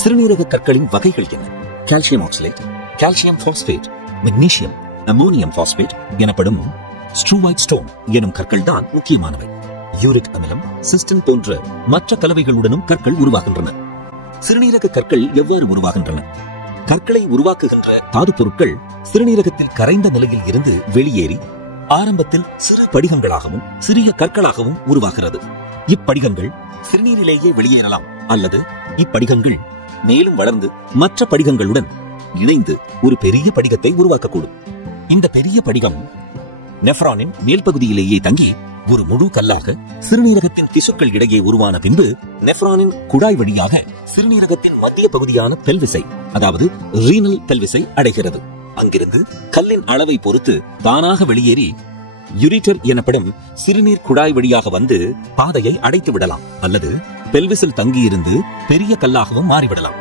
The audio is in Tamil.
சிறுநீரக கற்களின் வகைகள் என்ன? Calcium oxalate, calcium phosphate, magnesium, ammonium phosphate எனப்படும் ஸ்ட்ரூவைட் ஸ்டோன் எனும் கற்கள் தான் முக்கியமானவை. யூரிக் அமிலம், சிஸ்டின் போன்ற மற்ற கலவைகளுடனும் கற்கள் உருவாகின்றன. சிறுநீரக கற்கள் எவ்வாறு உருவாகின்றன? கற்களை உருவாக்குகின்ற தாது பொருட்கள் சிறுநீரகத்தில் கரைந்த நிலையில் இருந்து வெளியேறி ஆரம்பத்தில் சிறு படிகங்களாகவும் சிறிய கற்களாகவும் உருவாகிறது. இப்படிகங்கள் சிறுநீரிலேயே வெளியேறலாம் அல்லது இப்படிகங்கள் மேலும் வளர்ந்து மற்ற படிகங்களுடன் இணைந்து ஒரு பெரிய படிகத்தை உருவாக்கக்கூடும். இந்த பெரிய படிகம் நெஃப்ரானின் மேல் பகுதியிலேயே தங்கி ஒரு முழு கல்லாக சிறுநீரகத்தின் திசுக்கள் இடையே உருவான பின்பு நெஃப்ரானின் குழாய் வழியாக சிறுநீரகத்தின் மத்திய பகுதியான பெல்விஸை, அதாவது ரீனல் பெல்விஸை அடைகிறது. அங்கிருந்து கல்லின் அளவை பொறுத்து தானாக வெளியேறி யூரிட்டர் எனப்படும் சிறுநீர் குழாய் வழியாக வந்து பாதையை அடைத்து விடலாம் அல்லது பெல்விஸில் தங்கியிருந்து பெரிய கல்லாகவும் மாறிவிடலாம்.